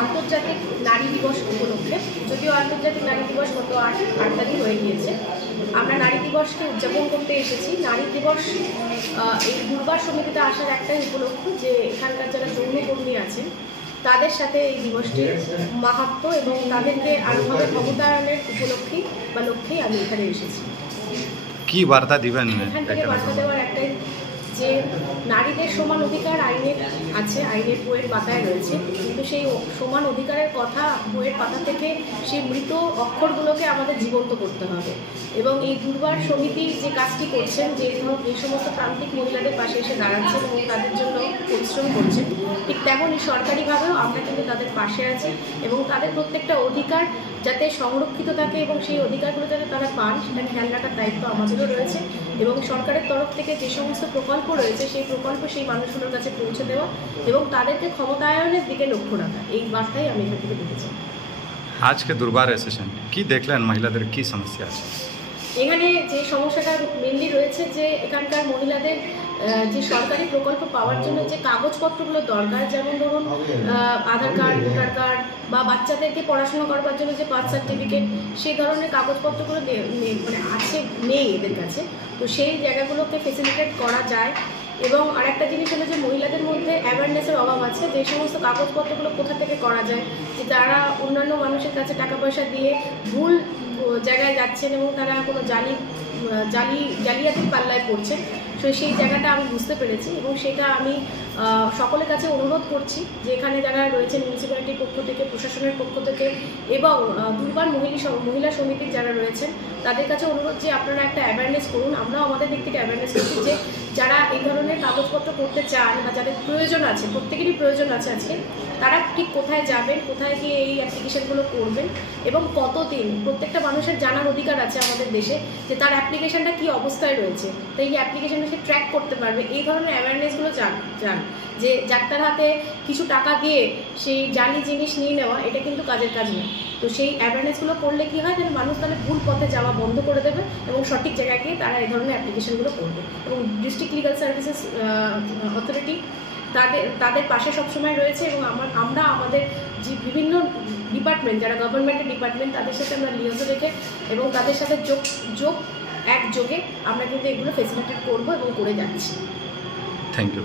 আন্তর্জাতিক নারী দিবস উপলক্ষে, যদিও আন্তর্জাতিক নারী দিবস গত ৮ তারিখ হয়ে গিয়েছে, আমরা নারী দিবসকে উদযাপন করতে এসেছি। নারী দিবস এই দুর্বার সমিতিতে আসার একটাই উপলক্ষ যে এখানকার যারা যৌনকর্মী আছেন তাদের সাথে এই দিবসটির মাহাত্ম্য এবং তাদেরকে আরোভাবে ক্ষমতায়নের উপলক্ষে বা লক্ষ্যেই আমি এখানে এসেছি। কি বার্তা দিবেন? এখান থেকে বার্তা দেওয়ার একটাই যে নারীদের সমান অধিকার আইনের আছে, আইনের বইয়ের পাতায় রয়েছে, কিন্তু সেই সমান অধিকারের কথা বইয়ের পাতা থেকে সেই মৃত অক্ষরগুলোকে আমাদের জীবন্ত করতে হবে। এবং এই দুর্বার সমিতি যে কাজটি করছেন, যে এই সমস্ত প্রান্তিক মহিলাদের পাশে এসে দাঁড়াচ্ছেন এবং তাদের জন্য পরিশ্রম করছেন, ঠিক তেমনই সরকারিভাবেও আমরা কিন্তু তাদের পাশে আছি এবং তাদের প্রত্যেকটা অধিকার যাতে সংরক্ষিত থাকে এবং সেই অধিকারগুলো যাতে তারা পান সেটা খেয়াল রাখার দায়িত্ব আমাদেরও রয়েছে। এবং সরকারের তরফ থেকে যে সমস্ত প্রকল্প রয়েছে সেই প্রকল্প সেই মানুষগুলোর কাছে পৌঁছে দেওয়া এবং তাদেরকে ক্ষমতায়নের দিকে লক্ষ্য রাখা, এই বার্তাই আমি এখান থেকে দিতে চাই। আজকে দুর্বার এসেছেন, কি দেখলেন? মহিলাদের কি সমস্যা আছে এখানে? যে সমস্যাটা মেনলি রয়েছে যে এখানকার মহিলাদের যে সরকারি প্রকল্প পাওয়ার জন্য যে কাগজপত্রগুলো দরকার, যেমন ধরুন আধার কার্ড, ভোটার কার্ড বা বাচ্চাদেরকে পড়াশোনা করবার জন্য যে বার্থ সার্টিফিকেট, সেই ধরনের কাগজপত্রগুলো মানে আছে, নেই এদের কাছে। তো সেই জায়গাগুলোকে ফেসিলিটেট করা যায়। এবং আরেকটা জিনিস হলো যে মহিলাদের মধ্যে অ্যাওয়ারনেসের অভাব আছে, যে সমস্ত কাগজপত্রগুলো কোথা থেকে করা যায়, যে তারা অন্যান্য মানুষের কাছে টাকা পয়সা দিয়ে ভুল জায়গায় যাচ্ছেন এবং তারা কোনো জালিয়াতির পাল্লায় পড়ছেন। তো সেই জায়গাটা আমি বুঝতে পেরেছি এবং সেটা আমি সকলের কাছে অনুরোধ করছি যে এখানে যারা রয়েছেন মিউনিসিপ্যালিটির পক্ষ থেকে, প্রশাসনের পক্ষ থেকে এবং দুর্বার মহিলা সমিতির যারা রয়েছেন তাদের কাছে অনুরোধ যে আপনারা একটা অ্যাওয়ারনেস করুন। আমরাও আমাদের দিক থেকে অ্যাওয়ারনেস করছি যে যারা এই ধরনের কাগজপত্র করতে চান বা যাদের প্রয়োজন আছে, প্রত্যেকেরই প্রয়োজন আছে আজকে, তারা ঠিক কোথায় যাবেন, কোথায় গিয়ে এই অ্যাপ্লিকেশনগুলো করবেন এবং কতদিন। প্রত্যেকটা মানুষের জানার অধিকার আছে আমাদের দেশে যে তার অ্যাপ্লিকেশনটা কী অবস্থায় রয়েছে, তো এই অ্যাপ্লিকেশনটা সে ট্র্যাক করতে পারবে। এই ধরনের অ্যাওয়ারনেসগুলো যান যে যাত্রার হাতে কিছু টাকা দিয়ে সেই জালি জিনিস নিয়ে নেওয়া, এটা কিন্তু কাজের কাজ নয়। তো সেই অ্যাওয়ারনেসগুলো করলে কী হয়, যেন মানুষ তাহলে ভুল পথে যাওয়া বন্ধ করে দেবে এবং সঠিক জায়গায় গিয়ে তারা এই ধরনের অ্যাপ্লিকেশনগুলো করবে। এবং ডিস্ট্রিক্ট লিগাল সার্ভিসেস অথরিটি তাদের পাশে সবসময় রয়েছে এবং আমরা আমাদের যে বিভিন্ন ডিপার্টমেন্ট, যারা গভর্নমেন্টের ডিপার্টমেন্ট, তাদের সাথে আমরা লিয়াজও রেখে এবং তাদের সাথে একযোগে আমরা কিন্তু এগুলো ফেসিলিটেট করবো এবং করে যাচ্ছি। Thank you.